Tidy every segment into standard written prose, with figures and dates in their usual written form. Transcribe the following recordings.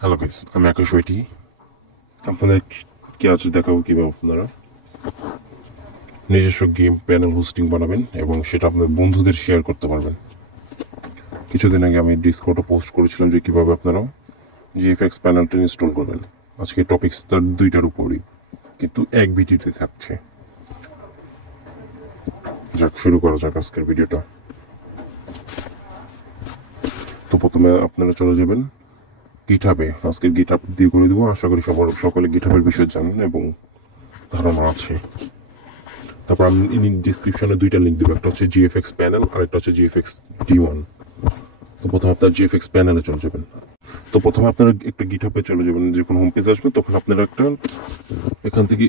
Hello guys, আমি আকাশ ওইটি। আপনাদেরকে আজ দেখাবো কিভাবে আপনারা নিজস্ব গেম প্যানেল হোস্টিং বানাবেন এবং সেটা আপনার বন্ধুদের শেয়ার করতে পারবেন। কিছুদিন আগে আমি ডিসকর্ডে পোস্ট করেছিলাম যে কিভাবে আপনারা জিএফএক্স প্যানেলটা ইনস্টল করবেন। আজকে টপিকস তার দুইটার উপরই, কিন্তু এক ভিডিওতে থাকছে। যাক, শুরু করা যাক আজকের ভিডিওটা। তো প্রথমে আপনারা চলে যাবেন গিটহাবে। আজকের গিটহাব দিয়ে করে দেবো। আশা করি সকলে গিটহাবের বিষয়ে জানেন এবং ধারণা আছে। তারপর আমি ডিসক্রিপশনে দুইটা লিঙ্ক দেবো, একটা হচ্ছে জিএফএক্স প্যানেল আর একটা হচ্ছে জিএফএক্স D1। তো প্রথমে আপনার জিএফএক্স প্যানেলে চলে যাবেন। তো প্রথমে আপনারা একটা গিটহাবে চলে যাবেন, যখন হোম পেজ আসবে তখন আপনারা একটা এখান থেকে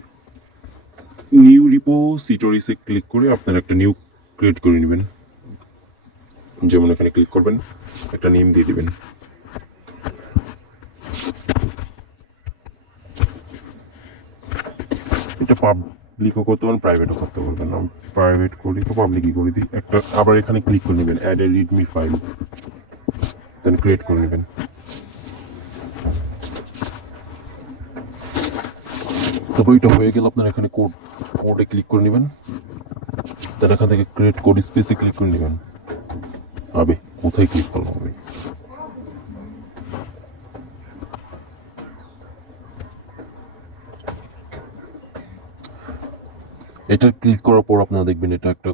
নিউ রিপোজিটরিসে ক্লিক করে আপনারা একটা নিউ ক্রিয়েট করে নেবেন। যেমন এখানে ক্লিক করবেন, একটা নেম দিয়ে দিবেন। এটা পাবলিকও করতে পারেন, প্রাইভেটও করতে পারবেন। আমি প্রাইভেট করি তো পাবলিকই করে দিই। একটা আবার এখানে ক্লিক করে নেবেন, add a readme file, then create করে নেবেন। তারপর এটা হয়ে গেলে আপনার এখানে কোডে ক্লিক করে নেবেন। তার এখান থেকে ক্রিয়েট কোড স্পেসে ক্লিক করে নেবেন। আবে কোথায় ক্লিক করলাম আমি? এটা ক্লিক করার পর আপনারা দেখবেন এটা একটা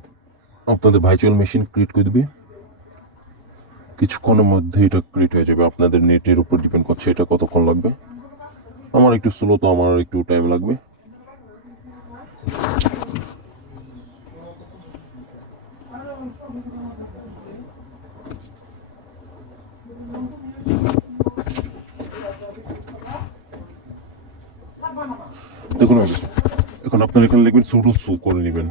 আপনাদের ভার্চুয়াল মেশিন ক্রিয়েট করে দেবে। কিছুক্ষণের মধ্যে এটা ক্রিয়েট হয়ে যাবে। আপনাদের নেটের উপর ডিপেন্ড করছে এটা কতক্ষণ লাগবে। আমার একটু স্লো, তো আমার একটু টাইম লাগবে। দেখুন এখন আপনারা এখানে লিখবেন সুডো সু করে নেবেন।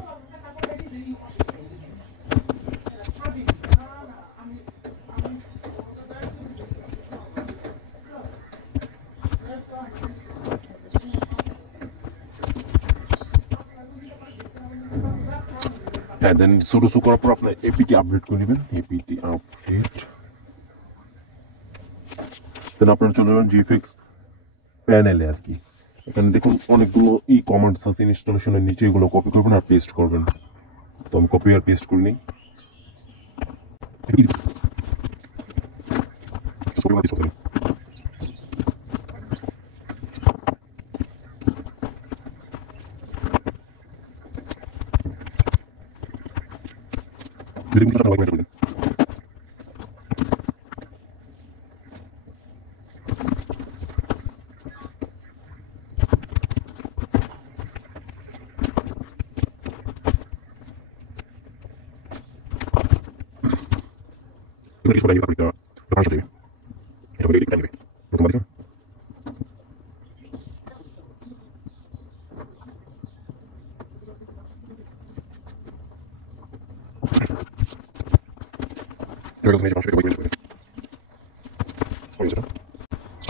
হ্যাঁ, দেন সুডো সু করার পর আপনার এপিটি আপডেট করে নেবেন। এপিটি আপডেট, দেন আপনারা চলে যাবেন জিএফএক্স প্যানেলে আর কি। এখানে দেখুন অনেকগুলো কমান্ডস আছে ইনস্টলেশনের নিচে, এগুলো কপি করবেন আর পেস্ট করবেন। তো আমি কপি আর পেস্ট করে নিই।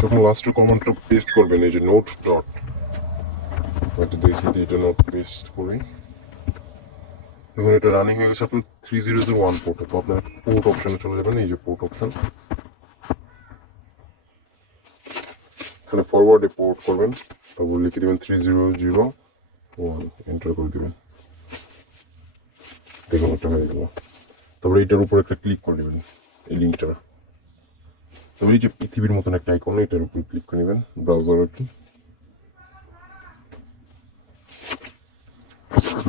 যখন লাস্টের কমান্ডটা পেস্ট করবেন, এই যে নোট ডট, হয়তো দেখি এটা নোট পেস্ট করি। দেখুন এটা রানিং হয়ে গেছে আপনার 3001 পোর্টে। তো আপনার পোর্ট অপশনে চলে যাবেন, এই যে পোর্ট অপশন, এখানে ফরওয়ার্ডে পোর্ট করবেন। তারপর লিখে দেবেন 3001, এন্টার করে দেবেন। দেখুন এটা হয়ে গেল। তারপরে এটার উপর একটা ক্লিক করে নেবেন, এই লিঙ্কটার। তবে এই যে পৃথিবীর মতন একটা আইকন, এটার উপর ক্লিক করে নেবেন ব্রাউজার আর কি।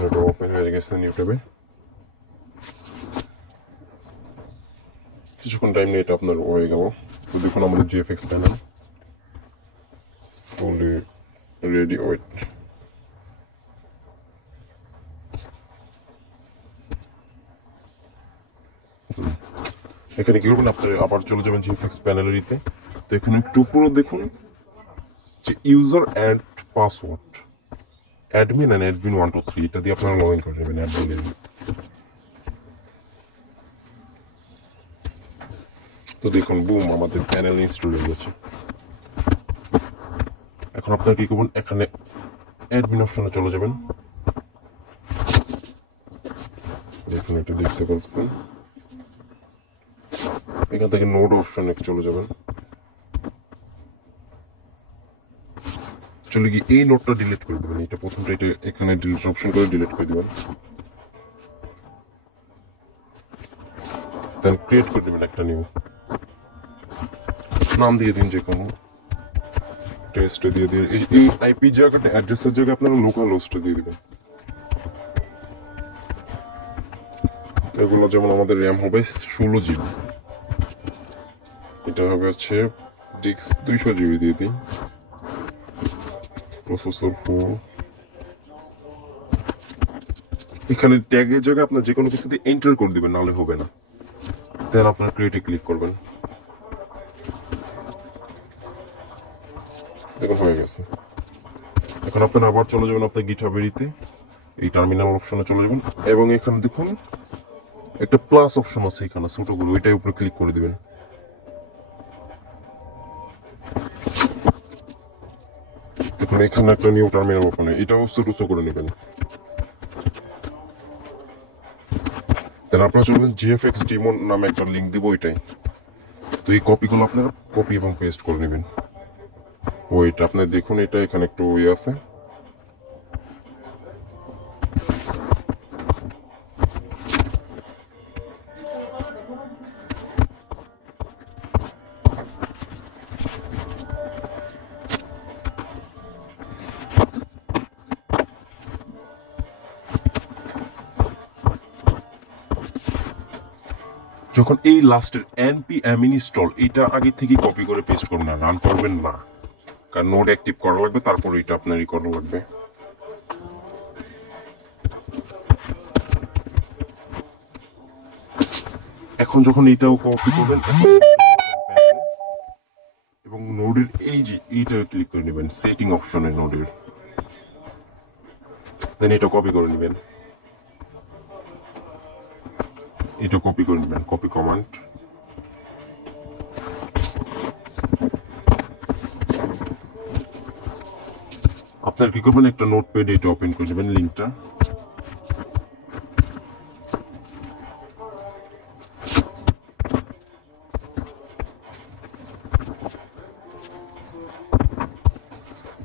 এটা ওপেন হয়ে গেছে ইউটিউবে। কিছুক্ষণ টাইম নিয়ে এটা আপনার হয়ে গেল। তো দেখুন আমাদের জিএফএক্স প্যানেল ফুলি রেডি। ওয়েট, এখানে কি করবেন, আপনার আবার চলে যাবেন জিএফএক্স প্যানেলেরিতে। তো এখানে একটু উপরে দেখুন যে user and password, admin and admin 1 2 3, এটা দিয়ে আপনারা লগ ইন করে নেবেন অ্যাডমিনের। তো দেখুন বুম, আমাদের প্যানেল ইনস্টল হয়ে গেছে। এখন আপনারা কি করবেন, এখানে অ্যাডমিন অপশনে চলে যাবেন। দেখুন এটা দেখতে পাচ্ছেন, এখান থেকে নোড অপশনে চলে যাবেন। চলে গিয়ে এই নোটটা ডিলিট করে দেবেন, এটা প্রথমটা, এটা এখানে ডিলিট অপশন করে ডিলিট করে দেবেন। দেন ক্রিয়েট করে দেবেন একটা নিউ নাম দিয়ে দিন, যে কোনো টেস্ট দিয়ে দিয়ে এই আইপি জায়গাটা অ্যাড্রেসের জায়গায় আপনারা লোকাল হোস্ট দিয়ে দিবেন। এগুলো যেমন আমাদের র্যাম হবে 16 GB, এটা হবে হচ্ছে ডিস্ক 200 GB দিয়ে দিই, প্রসেসর 4। এখানে ট্যাগের জায়গায় আপনার যে কোনো কিছুতে এন্টার করে দিবেন, নাহলে হবে না। দেন আপনার ক্রিয়েটে ক্লিক করবেন, দেখুন হয়ে গেছে। এখন আপনারা আবার চলে যাবেন আপনার গিটহাবেরিতে, এই টার্মিনাল অপশনে চলে যাবেন এবং এখানে দেখুন একটা প্লাস অপশন আছে এখানে ছোট করে, ওইটার উপরে ক্লিক করে দিবেন। দেখুন এখানে একটা নিউ টার্মিনাল ওপেন, এটাও ছোট করে নেবেন। দেন আপনারা চলবেন GFX ডিমন নামে একটা লিঙ্ক দিব, ওইটাই। তো এই কপিগুলো আপনারা কপি এবং পেস্ট করে নেবেন। ওইট আপনি দেখুন, এটা এখানে একটু ইয়ে আছে, যখন এই লাস্টের npm install এটা আগে থেকে কপি করে পেস্ট করবেন না, রান করবেন না, কারণ নোড অ্যাক্টিভ করা লাগবে, তারপর এটা আপনারই করা লাগবে। এখন যখন এটাও কপি করবেন এবং নোডের এই যে এইটা ক্লিক করে নেবেন, সেটিং অপশনে নোডের, দেন এটা কপি করে নেবেন, এটা কপি করে নেবেন, কপি কমান্ড। আপনার কি করবেন, একটা নোটপ্যাড এটা ওপেন করে নেবেন, লিঙ্কটা।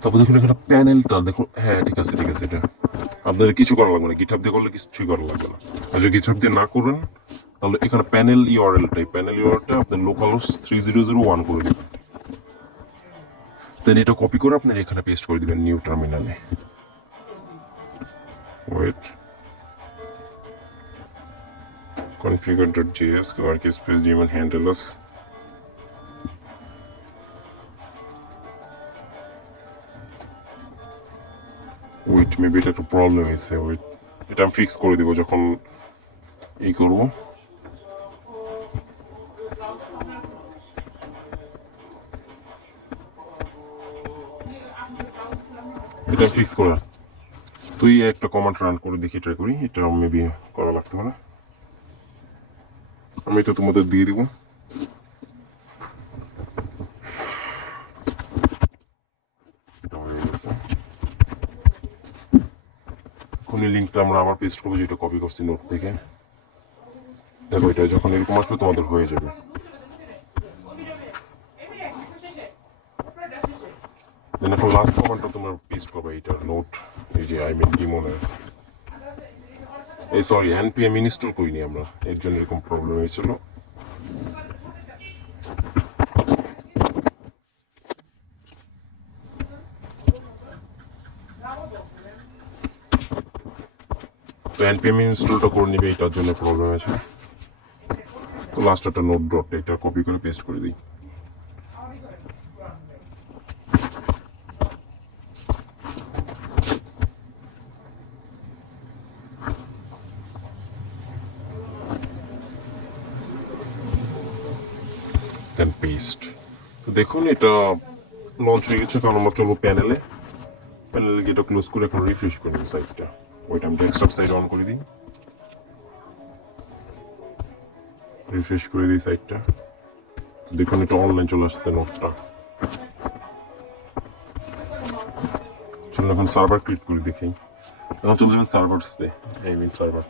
তারপর দেখুন এখানে প্যানেলটা দেখুন, হ্যাঁ ঠিক আছে ঠিক আছে, এটা আপনাদের কিছু করা লাগবে না, গিটহাব দিয়ে করলে কিছুই করা লাগবে না। আর যদি গিটহাব দিয়ে না করেন তাহলে এখানে প্যানেল ইউআরএলটা আপনার লোকাল হোস্ট 3001 করে দেবেন। দেন এটা কপি করে আপনার এখানে পেস্ট করে দিবেন নিউ টার্মিনালে। Wait, configure.js workspace daemon handlers, wait maybe এটা একটু প্রবলেম হয়েছে, ওয়েট এটা আমি ফিক্স করে দিব যখন এই করবো। এটা ফিক্স করা, তুই একটা কমান্ড রান করে দেখি, ট্রাই করি, এটা মেবি করা লাগতে পারে। আমি তো তোমাদের দিয়ে দিব। এটা হয়ে গেছে। এখন এই লিঙ্কটা আমরা আবার পেস্ট করবো, যেটা কপি করছি নোট থেকে। দেখো এটা যখন এরকম আসবে তোমাদের হয়ে যাবে। এখন লাস্ট কমান্ডটা তোমরা পেস্ট করবে, এটা নোট, এই যে ডিমনের, এই সরি npm ইনস্টল করিনি আমরা, এর জন্য এরকম প্রবলেম হয়েছিল। তো npm ইনস্টলটা করে নিবে, এটার জন্য প্রবলেম আছে। তো লাস্ট একটা নোট ডট, এটা কপি করে পেস্ট করে দিই। দেন পেস্ট। তো দেখুন এটা লঞ্চ হয়ে গেছে, কারণ আমরা চলবো প্যানেলে গিয়ে এটা ক্লোজ করে এখন রিফ্রেশ করে দিই সাইটটা। ওইটা আমি ডেস্কটপ সাইড অন করে দিই, রিফ্রেশ করে দিই সাইটটা। দেখুন এটা অনলাইন চলে আসছে নোটটা। চলুন এখন সার্ভার ক্রিয়েট করে দেখি। এখন চলে যাবেন সার্ভারসে, সার্ভার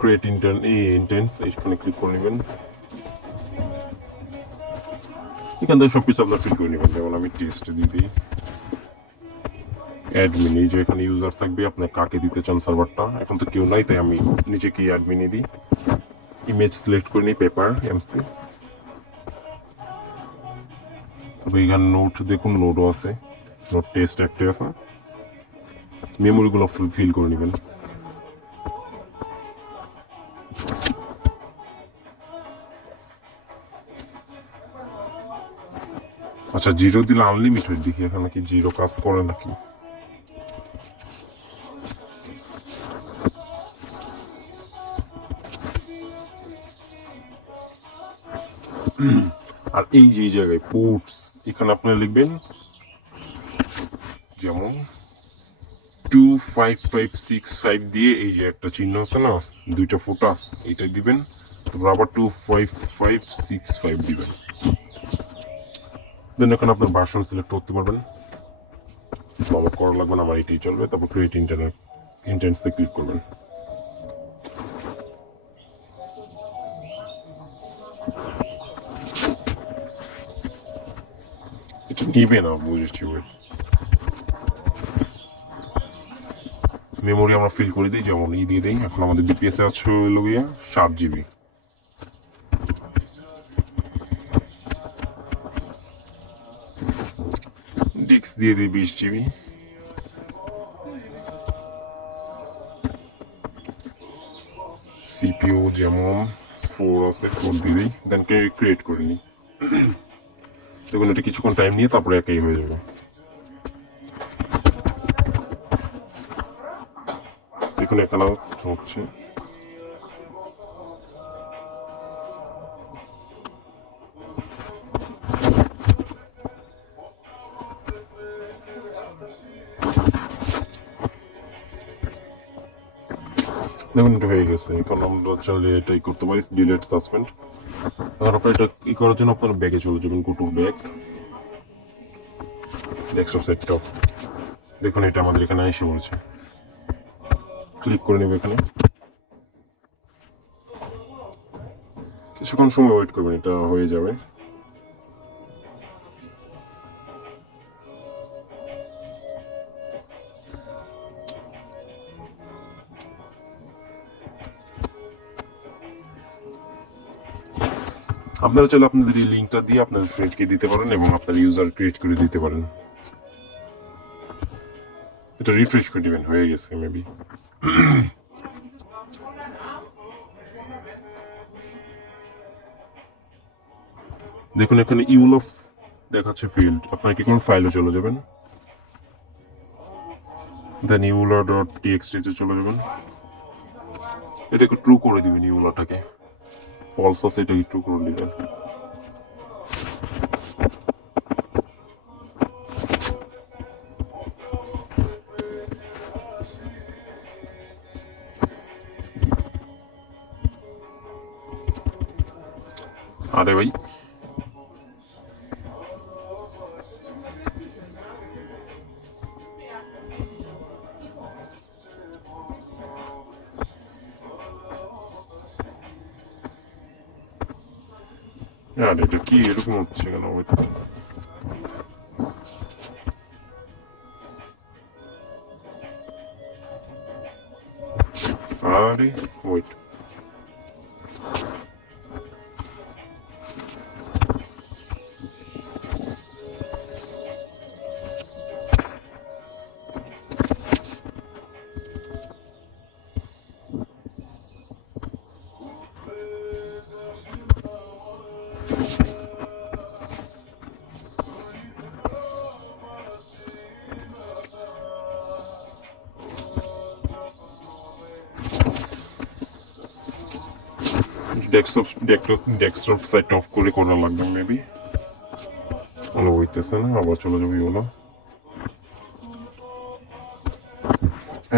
ক্রিয়েট ইন্টেন্স, এখানে ক্লিক করে নেবেন। এখান থেকে সবকিছু আপনার ফিল করে নেবেন। যেমন আমি টেস্ট দিয়ে দিই অ্যাডমিন, এই যে এখানে ইউজার থাকবে, আপনি কাকে দিতে চান সার্ভারটা। এখন তো কেউ নাই, তাই আমি নিজেকে অ্যাডমিনে দিই। ইমেজ সিলেক্ট করে নিই, পেপার এমসি। তবে এখানে নোট দেখুন, নোটও আছে, নোট টেস্ট একটা আছে। মেমোরিগুলো ফিল করে নেবেন। আচ্ছা, জিরো দিলে আনলিমিটেড, দেখি এখানে কি জিরো কাজ করে নাকি। আর এই যে জায়গায় পোর্টস, এখানে আপনারা লিখবেন যেমন 25565 দিয়ে এই যে একটা চিহ্ন আছে না, দুইটা ফোঁটা, এটা দিবেন। তারপর আবার 25565 দিবেন। দেন এখানে আপনার ভার্সন সিলেক্ট করতে পারবেন। আমার করা লাগবে না, আমার এটাই চলবে। তারপর ক্রিয়েট ইন্টারনেট ইন্টেন্সে ক্লিক করবেন। এটা নিবে না, বুঝেছি। মেমোরি আমরা ফিল করে দিই, যেমন দিয়ে দিই। এখন আমাদের ডিপিএস আছে হলো গিয়া 7 GB। ডিস্ক দিয়ে দিই 20 GB। সিপিইউ যেমন 4 আছে, 4 দিয়ে দিই। দেন ক্রিয়েট করে নিই। দেখুন এটা কিছুক্ষণ টাইম নিয়ে তারপরে একাই হয়ে যাবে। দেখুন এখানে হচ্ছে। দেখুন এটা হয়ে গেছে। এখন আমরা চাইলে এটাই করতে পারি, ডিলিট সাসপেন্ড। এখন আপনার এটা ই করার জন্য আপনার ব্যাগে চলে যাবেন, go to bag, desktop set-top. দেখুন এটা আমাদের এখানে এসে পড়েছে। ক্লিক করে নেবে এখানে। কিছুক্ষণ সময় ওয়েট করবেন, এটা হয়ে যাবে। আপনারা চাইলে আপনাদের এই লিঙ্কটা দিয়ে আপনাদের ফ্রেন্ডকে দিতে পারেন এবং আপনার ইউজার ক্রিয়েট করে দিতে পারেন। এটা রিফ্রেশ করে দিবেন, হয়ে গেছে মেবি। দেখুন এখানে ইউল অফ দেখাচ্ছে ফিল্ড। আপনারা কি করুন, ফাইলে চলে যাবেন, দেন ইউলা ডট টিএক্সটি তে চলে যাবেন। এটাকে ট্রু করে দিবেন, ইউলাটাকে ফলস আছে এটাকে ট্রু করে দিবেন। আরে ভাই, আরে এটা কি এরকম হচ্ছে কেন? আরে ওয়েট, ডেস্কটপ সাইট অফ করে করা লাগবে মেবি। মানে হইতেছে না, আবার চলে যাবে ওলা।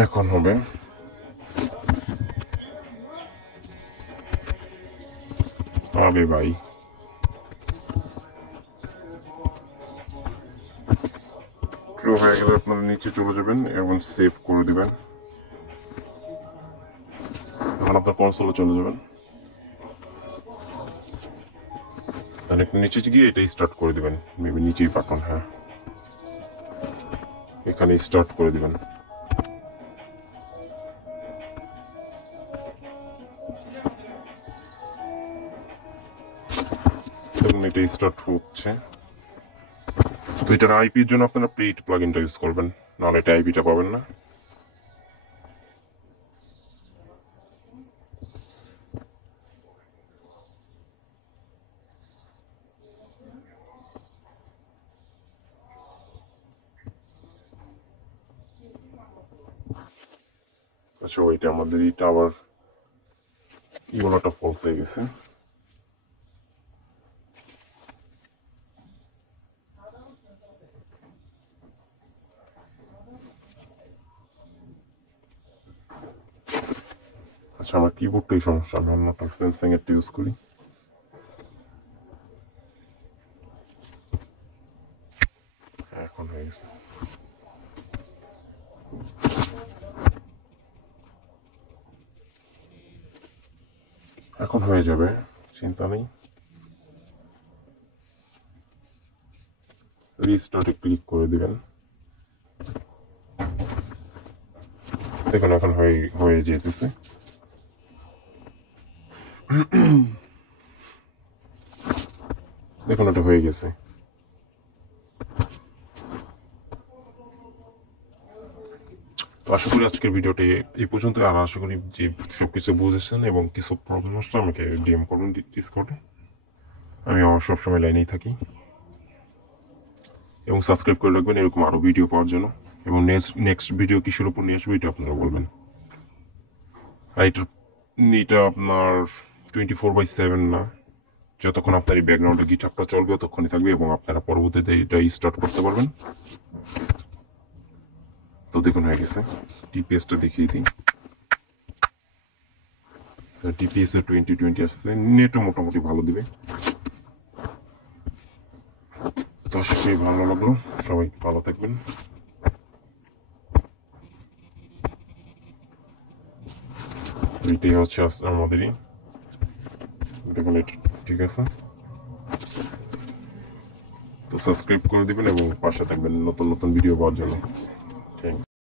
এখন হবে। আরে ভাই, ট্রু হয়ে গেলে আপনারা নিচে চলে যাবেন এবং সেভ করে দিবেন। এখন আপনার কনসোলে চলে যাবেন। তাহলে একটু নিচে গিয়ে এটা স্টার্ট করে দিবেন, মেবি নিচেই বাটন, হ্যাঁ এখানে স্টার্ট করে দিবেন। দেখুন এটা স্টার্ট হচ্ছে। তো এটার আইপির জন্য আপনারা প্রিট প্লাগইনটা ইউজ করবেন, নাহলে এটা আইপিটা পাবেন না। আচ্ছা ওইটা আমাদের এটা আবার ইমোলাটা ফলস হয়ে গেছে। আচ্ছা আমার কিবোর্ডটাই সমস্যা, আমি অন্যটা স্যামসাং এর ইউজ করি। এখন হয়ে গেছে। এখন হয়ে যাবে, চিন্তা নেই। রিস্টার্টে ক্লিক করে দিবেন। দেখুন এখন হয়ে যেতেছে। দেখুন এটা হয়ে গেছে। তো আশা করি আজকের ভিডিওটি এই পর্যন্ত, আর আশা করি যে সবকিছু বুঝেছেন এবং কিছু প্রবলেম আসলে আমাকে ডিএম করবেন ডিসকর্ডে। আমি আমার সবসময় লাইনেই থাকি। এবং সাবস্ক্রাইব করে রাখবেন এরকম আরো ভিডিও পাওয়ার জন্য। এবং নেক্সট ভিডিও কিসের উপর নিয়ে আসবে এটা আপনারা বলবেন। আর এটা আপনার 24/7 না, যতক্ষণ আপনার এই ব্যাকগ্রাউন্ডে গিটারটা চলবে ততক্ষণই থাকবে এবং আপনারা পরবর্তীতে এটা স্টার্ট করতে পারবেন। তো দেখুন হয়ে গেছে। টিপিএসটা দেখিয়ে দিই। টিপিএস এর 2020 আসছে, নেটও মোটামুটি ভালো দিবে। তো আশা করি ভালো লাগলো, সবাই ভালো থাকবেন। এটাই হচ্ছে আমাদেরই, দেখুন এটা ঠিক আছে। তো সাবস্ক্রাইব করে দিবেন এবং পাশে থাকবেন নতুন নতুন ভিডিও পাওয়ার জন্য।